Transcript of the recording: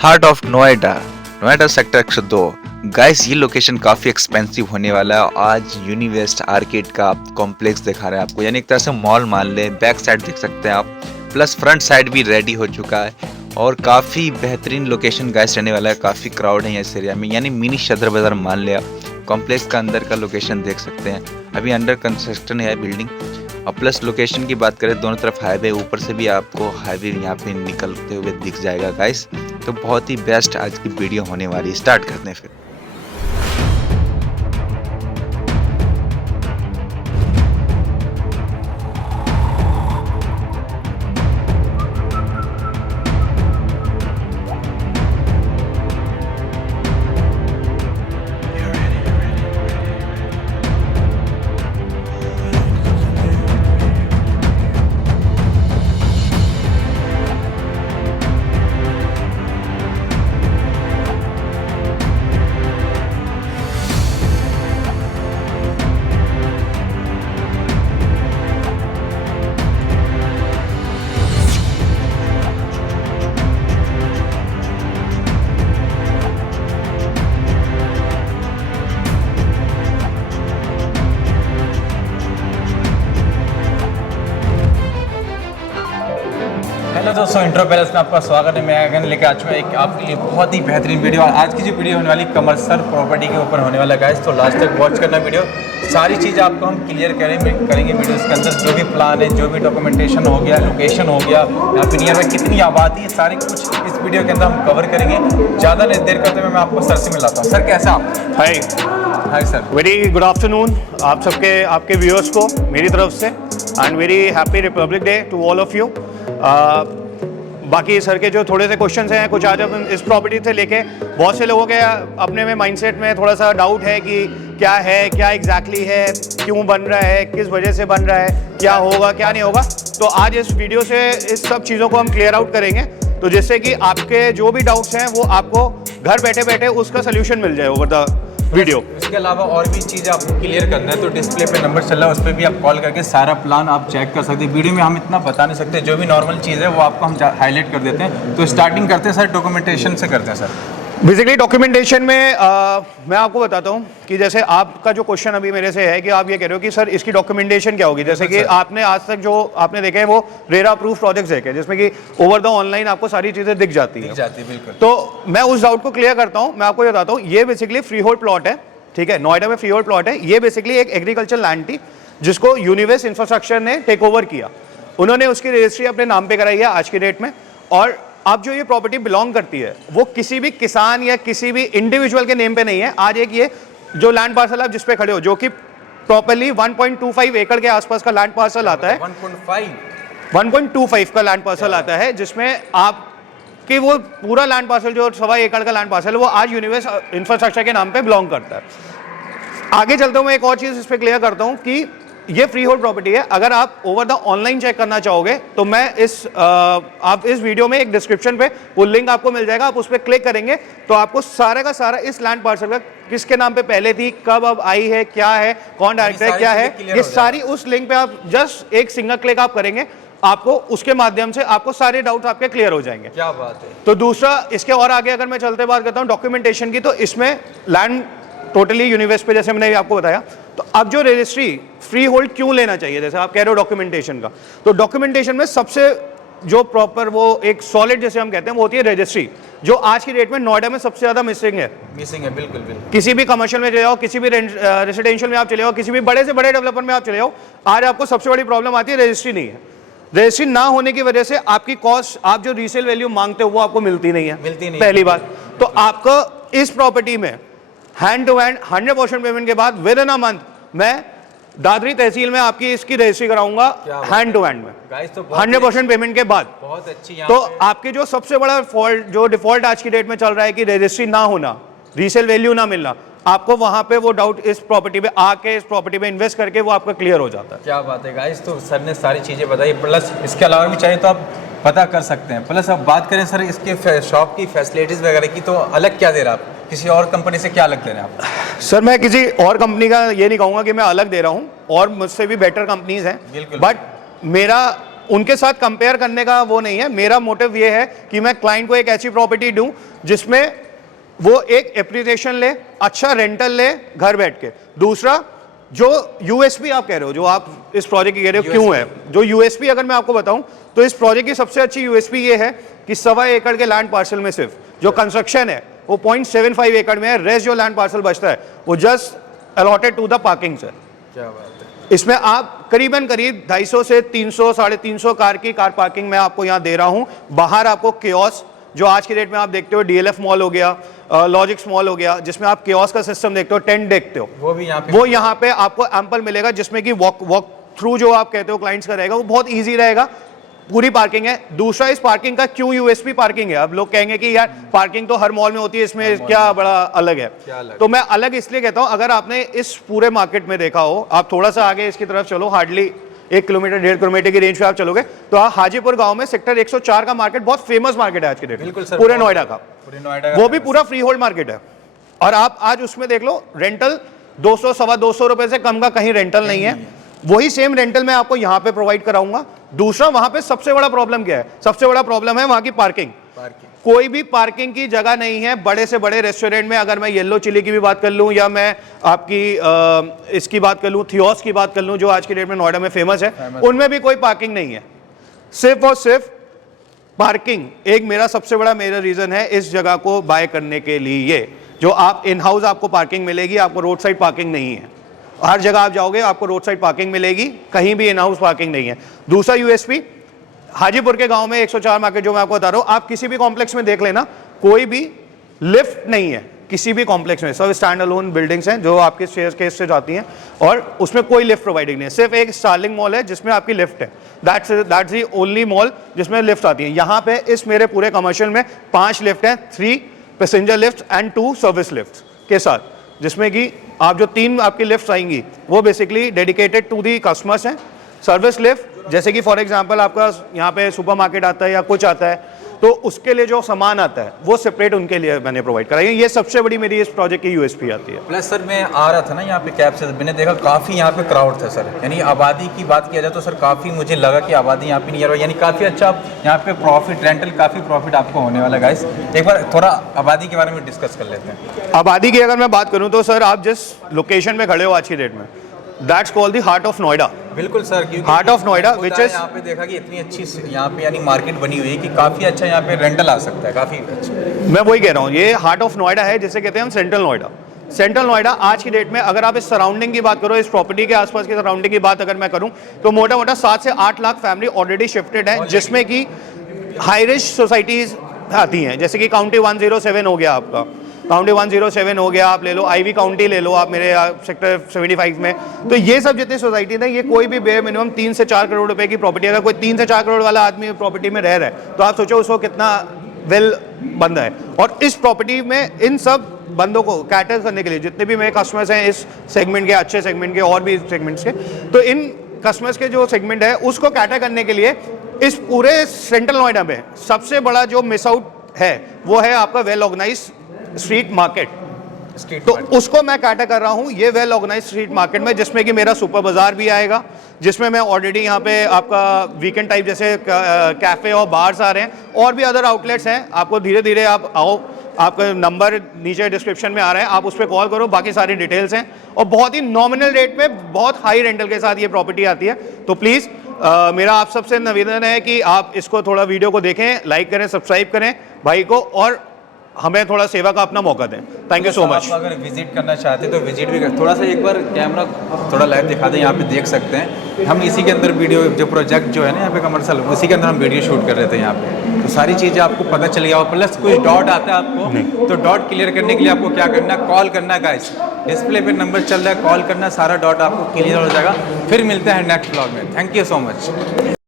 Heart of Noida, Noida sector 102। Guys ये location काफ़ी expensive होने वाला है। आज यूनिवेस्ट आर्केड का कॉम्प्लेक्स दिखा रहे हैं आपको, यानी एक तरह से मॉल मान लें। बैक साइड देख सकते हैं आप, प्लस फ्रंट साइड भी रेडी हो चुका है और काफ़ी बेहतरीन लोकेशन गाइस रहने वाला है। काफ़ी क्राउड है इस एरिया में, यानी मिनी सदर बाजार मान लिया। कॉम्प्लेक्स का अंदर का लोकेशन देख सकते हैं, अभी अंडर कंस्ट्रक्शन है बिल्डिंग। और प्लस लोकेशन की बात करें, दोनों तरफ हाईवे, ऊपर से भी आपको हाईवे यहाँ पे निकलते हुए दिख जाएगा गाइस। तो बहुत ही बेस्ट आज की वीडियो होने वाली। स्टार्ट करते हैं फिर। हेलो दोस्तों, इंट्रो पैलेस में आपका स्वागत है। मैं अगन लेके आ चुका एक आपके लिए बहुत ही बेहतरीन वीडियो। आज की जो वीडियो होने वाली कमर्शियल प्रॉपर्टी के ऊपर होने वाला गाइस, तो लास्ट तक वॉच करना वीडियो। सारी चीज़ें आपको हम क्लियर करेंगे वीडियो के अंदर। जो भी प्लान है, जो भी डॉक्यूमेंटेशन हो गया, लोकेशन हो गया, यहाँ पे नियर में कितनी आबादी है, सारी कुछ इस वीडियो के अंदर हम कवर करेंगे। ज़्यादा नहीं देर करते हुए मैं आपको सर से मिलाता हूँ। सर कैसा आप? Hi sir, very good afternoon आप सबके, आपके व्यूअर्स को मेरी तरफ से, and very happy republic day to all of you. बाकी सर के जो थोड़े से क्वेश्चंस हैं, कुछ आज हम इस प्रॉपर्टी से लेके बहुत से लोगों के अपने में माइंडसेट में थोड़ा सा डाउट है कि क्या है, क्या एग्जैक्टली है, क्यों बन रहा है, किस वजह से बन रहा है, क्या होगा क्या नहीं होगा। तो आज इस वीडियो से इस सब चीज़ों को हम क्लियर आउट करेंगे, तो जिससे कि आपके जो भी डाउट्स हैं वो आपको घर बैठे बैठे उसका सोल्यूशन मिल जाए ओवर द वीडियो। इसके अलावा और भी चीज़ें आपको क्लियर करना है तो डिस्प्ले पे नंबर चल रहा है, उस पर भी आप कॉल करके सारा प्लान आप चेक कर सकते हैं। वीडियो में हम इतना बता नहीं सकते, जो भी नॉर्मल चीज़ है वो आपको हम हाईलाइट कर देते हैं। तो स्टार्टिंग करते हैं सर, डॉक्यूमेंटेशन से करते हैं सर। बेसिकली डॉक्यूमेंटेशन में मैं आपको बताता हूँ कि जैसे आपका जो क्वेश्चन अभी मेरे से है कि आप ये कह रहे हो कि सर इसकी डॉक्यूमेंटेशन क्या होगी। जैसे कि आपने आज तक जो आपने देखे हैं वो रेरा अप्रूव प्रोजेक्ट्स देखे, जिसमें कि ओवर द ऑनलाइन आपको सारी चीज़ें दिख जाती है। बिल्कुल। तो मैं उस डाउट को क्लियर करता हूँ। मैं आपको ये बताता हूँ, ये बेसिकली फ्री होल्ड प्लॉट है, ठीक है, नोएडा में फ्री होल्ड प्लॉट है। ये बेसिकली एक एग्रीकल्चर लैंड थी जिसको यूनिवेस्ट इंफ्रास्ट्रक्चर ने टेक ओवर किया। उन्होंने उसकी रजिस्ट्री अपने नाम पे कराई है आज की डेट में। और अब जो ये प्रॉपर्टी बिलोंग करती है वो किसी भी किसान या किसी भी इंडिविजुअल के नेम पे नहीं है। आज एक ये जो लैंड पार्सल आप जिस पे खड़े हो, जो कि प्रॉपर्ली 1.25 एकड़ के आसपास का लैंड पार्सल आता है। 1.25 का लैंड पार्सल आता है, जिसमें आप कि वो पूरा लैंड पार्सल जो 1.25 एकड़ का लैंड पार्सल है वो आज यूनिवेस्ट इंफ्रास्ट्रक्चर के नाम पे बिलोंग करता है। आगे चलते हुए मैं एक और चीज़ इस पे क्लियर करता हूँ कि ये फ्री होल्ड प्रॉपर्टी है। अगर आप ओवर द ऑनलाइन चेक करना चाहोगे तो मैं आप इस वीडियो में एक डिस्क्रिप्शन पे वो लिंक आपको मिल जाएगा, आप उस पर क्लिक करेंगे तो आपको सारा का सारा इस लैंड पार्सल का किसके नाम पे पहले थी, कब अब आई है, क्या है, कौन डायरेक्टर है, क्या है, ये सारी उस लिंक पे आप जस्ट एक सिंगल क्लिक आप करेंगे, आपको उसके माध्यम से आपको सारे डाउट्स आपके क्लियर हो जाएंगे। क्या बात है। तो दूसरा, इसके और आगे अगर मैं चलते बात करता हूँ डॉक्यूमेंटेशन की, तो इसमें लैंड टोटली यूनिवेस्ट पे, जैसे मैंने आपको बताया। तो अब जो रजिस्ट्री फ्री होल्ड क्यों लेना चाहिए, जैसे आप कह रहे हो डॉक्यूमेंटेशन का, तो डॉक्यूमेंटेशन में सबसे जो प्रॉपर वो एक सॉलिड जैसे हम कहते हैं वो होती है रजिस्ट्री, जो आज की डेट में नोएडा में सबसे ज्यादा मिसिंग है। बिल्कुल। किसी भी कमर्शियल में चले जाओ, किसी भी रेसिडेंशियल में आप चले जाओ, किसी भी बड़े से बड़े डेवलपर में आप चले जाओ, आज आपको सबसे बड़ी प्रॉब्लम आती है रजिस्ट्री नहीं है। रजिस्ट्री ना होने की वजह से आपकी कॉस्ट, आप जो रीसेल वैल्यू मांगते हो वो आपको मिलती नहीं है, पहली बात। तो आपको इस प्रॉपर्टी में हैंड टू हैंड 100% पेमेंट के बाद विद इन अ मंथ मैं दादरी तहसील में आपकी इसकी रजिस्ट्री कराऊंगा हैंड टू हैंड में, 100% पेमेंट के बाद। बहुत अच्छी। तो आपके जो सबसे बड़ा फॉल्ट, जो डिफॉल्ट आज की डेट में चल रहा है कि रजिस्ट्री ना होना, रीसेल वैल्यू ना मिलना, आपको वहां पे वो डाउट इस प्रॉपर्टी पे आके, इस प्रॉपर्टी पे इन्वेस्ट करके वो आपका क्लियर हो जाता है। क्या बात है गाइस, तो सर ने सारी चीज़ें बताई, प्लस इसके अलावा भी चाहिए तो आप पता कर सकते हैं। प्लस अब बात करें सर इसके शॉप की फैसिलिटीज़ वगैरह की, तो अलग क्या दे रहा है आप, किसी और कंपनी से क्या अलग दे रहे हैं आप? सर मैं किसी और कंपनी का ये नहीं कहूँगा कि मैं अलग दे रहा हूँ, और मुझसे भी बेटर कंपनीज हैं, बट मेरा उनके साथ कंपेयर करने का वो नहीं है। मेरा मोटिव ये है कि मैं क्लाइंट को एक ऐसी प्रॉपर्टी दूं जिसमें वो एक एप्रिसिएशन ले, अच्छा रेंटल ले घर बैठ के। दूसरा, जो यूएसपी आप कह रहे हो, जो आप इस प्रोजेक्ट की कह रहे हो क्यों है, जो यूएसपी अगर मैं आपको बताऊं तो इस प्रोजेक्ट की सबसे अच्छी यूएसपी ये है कि 1.25 एकड़ के लैंड पार्सल में सिर्फ जो कंस्ट्रक्शन है वो 0.75 एकड़ में है। रेस्ट जो लैंड पार्सल बचता है वो just allotted to the parking है। क्या बात है। इसमें आप करीबन करीब 250 से 300 350 कार की कार पार्किंग मैं आपको यहाँ दे रहा हूँ। बाहर आपको कियोस्क, जो आज की डेट में आप देखते हो डीएलएफ मॉल हो गया, लॉजिक्स मॉल हो गया, जिसमें आप कियोस्क का सिस्टम देखते हो, टेंट देखते हो, वो यहाँ पे आपको एम्पल मिलेगा, जिसमें कि वॉक थ्रू जो आप कहते हो क्लाइंट्स का रहेगा वो बहुत ईजी रहेगा। पूरी पार्किंग है। दूसरा, इस पार्किंग का क्यों यूएसपी पार्किंग है। अब लोग कहेंगे कि यार पार्किंग तो हर मॉल में होती है, इसमें क्या बड़ा अलग है। तो मैं अलग इसलिए कहता हूं, अगर आपने इस पूरे मार्केट में देखा हो, आप थोड़ा सा आगे इसकी तरफ चलो, हार्डली 1 किलोमीटर 1.5 किलोमीटर की रेंज पे आप चलोगे तो आप हाजीपुर गांव में सेक्टर 104 का मार्केट बहुत फेमस मार्केट है आज के डेट में, पूरे नोएडा का, वो भी पूरा फ्री होल्ड मार्केट है। और आप आज उसमें देख लो, रेंटल 200 सवा 200 रुपए से कम का कहीं रेंटल नहीं है। वही सेम रेंटल मैं आपको यहाँ पे प्रोवाइड कराऊंगा। दूसरा, वहां पे सबसे बड़ा प्रॉब्लम क्या है, सबसे बड़ा प्रॉब्लम है वहां की पार्किंग। कोई भी पार्किंग की जगह नहीं है। बड़े से बड़े रेस्टोरेंट में, अगर मैं येलो चिली की भी बात कर लूं या मैं आपकी इसकी बात कर लूं, थियोस की बात कर लूं, जो आज की डेट में नोएडा में फेमस है, उनमें भी कोई पार्किंग नहीं है। सिर्फ और सिर्फ पार्किंग एक मेरा सबसे बड़ा रीजन है इस जगह को बाय करने के लिए। जो आप इन हाउस आपको पार्किंग मिलेगी, आपको रोड साइड पार्किंग नहीं है। हर जगह आप जाओगे आपको रोड साइड पार्किंग मिलेगी, कहीं भी इन हाउस पार्किंग नहीं है। दूसरा यूएसपी, हाजीपुर के गांव में 104 मार्केट जो मैं आपको बता रहा हूं, आप किसी भी कॉम्प्लेक्स में देख लेना, कोई भी लिफ्ट नहीं है किसी भी कॉम्प्लेक्स में। सब स्टैंड अलोन बिल्डिंग्स हैं जो आपके स्टेयर केस से जाती हैं और उसमें कोई लिफ्ट प्रोवाइडिंग नहीं है। सिर्फ एक स्टार्लिंग मॉल है जिसमें आपकी लिफ्ट है। दैट्स द ओनली मॉल जिसमें लिफ्ट आती है। यहाँ पे इस मेरे पूरे कमर्शियल में 5 लिफ्ट हैं, 3 passenger lift and 2 service lift के साथ, जिसमें कि आप जो 3 आपकी लिफ्ट आएंगी वो basically dedicated to the customers हैं। सर्विस लिफ्ट जैसे कि फॉर एग्जांपल आपका यहाँ पे सुपरमार्केट आता है या कुछ आता है तो उसके लिए जो सामान आता है वो सेपरेट उनके लिए मैंने प्रोवाइड कराई है। ये सबसे बड़ी मेरी इस प्रोजेक्ट की यूएसपी आती है। प्लस सर, मैं आ रहा था ना यहाँ पे कैब से, मैंने देखा काफ़ी यहाँ पे क्राउड था सर। यानी आबादी की बात किया जाए तो सर काफ़ी मुझे लगा कि आबादी यहाँ पे नहीं आ रहा, यानी काफ़ी अच्छा यहाँ पे प्रॉफिट, रेंटल काफ़ी प्रॉफिट आपको होने वाला है। गाइस, एक बार थोड़ा आबादी के बारे में डिस्कस कर लेते हैं। आबादी की अगर मैं बात करूँ तो सर, आप जिस लोकेशन में खड़े हो आज की डेट में, that's called the heart of Noida. बिल्कुल sir, heart of Noida which is, यहाँ पे देखा कि इतनी अच्छी यहाँ पे यानी मार्केट बनी हुई है कि काफ़ी अच्छा यहाँ पे रेंटल आ सकता है, काफ़ी अच्छा। मैं वही कह रहा हूँ, ये हार्ट ऑफ नोएडा है जिसे कहते हैं हम सेंट्रल नोएडा। सेंट्रल नोएडा आज की डेट में अगर आप इस सराउंडिंग की बात करो, इस प्रॉपर्टी के आसपास की सराउंडिंग की बात अगर मैं करूं तो मोटा मोटा 7 से 8 लाख फैमिली ऑलरेडी शिफ्टेड है, जिसमें कि हाई रिच सोसाइटीज आती हैं, जैसे कि काउंटी 107 हो गया आपका, काउंटी 107 हो गया, आप ले लो आईवी काउंटी ले लो आप मेरे सेक्टर 75 में। तो ये सब जितनी सोसाइटी है, ये कोई भी बेयर मिनिमम 3 से 4 करोड़ रुपए की प्रॉपर्टी, अगर कोई 3 से 4 करोड़ वाला आदमी प्रॉपर्टी में रह रहा है तो आप सोचो उसको कितना वेल बंदा है। और इस प्रॉपर्टी में इन सब बंदों को कैटर करने के लिए जितने भी मेरे कस्टमर्स हैं इस सेगमेंट के, अच्छे सेगमेंट के और भी सेगमेंट्स के, तो इन कस्टमर्स के जो सेगमेंट है उसको कैटर करने के लिए इस पूरे सेंट्रल नोएडा में सबसे बड़ा जो मिस आउट है वो है आपका वेल ऑर्गेनाइज स्ट्रीट मार्केट। तो उसको मैं कैटर कर रहा हूँ ये वेल ऑर्गेनाइज स्ट्रीट मार्केट में, जिसमें कि मेरा सुपर बाजार भी आएगा, जिसमें मैं ऑलरेडी यहाँ पे आपका वीकेंड टाइप जैसे कैफे और बार्स आ रहे हैं, और भी अदर आउटलेट्स हैं। आपको धीरे धीरे आप आओ, आपका नंबर नीचे डिस्क्रिप्शन में आ रहा है, आप उस पर कॉल करो, बाकी सारी डिटेल्स हैं। और बहुत ही नॉमिनल रेट पे बहुत हाई रेंटल के साथ ये प्रॉपर्टी आती है। तो प्लीज़ मेरा आप सबसे निवेदन है कि आप इसको थोड़ा वीडियो को देखें, लाइक करें, सब्सक्राइब करें भाई को, और हमें थोड़ा सेवा का अपना मौका दें। Thank you so much. अगर विजिट करना चाहते हैं तो विजिट भी कर, थोड़ा सा एक बार कैमरा थोड़ा लाइव दिखा दें, यहाँ पे देख सकते हैं हम इसी के अंदर वीडियो, जो प्रोजेक्ट जो है ना यहाँ पे कमर्शियल, उसी के अंदर हम वीडियो शूट कर रहे थे यहाँ पे। तो सारी चीज़ें आपको पता चल गया। प्लस कुछ डॉट आता है आपको, तो डॉट क्लियर करने के लिए आपको क्या करना है, कॉल करना है गाइस। डिस्प्ले पे नंबर चल रहा है, कॉल करना, सारा डॉट आपको क्लियर हो जाएगा। फिर मिलते हैं नेक्स्ट ब्लॉग में। Thank you so much.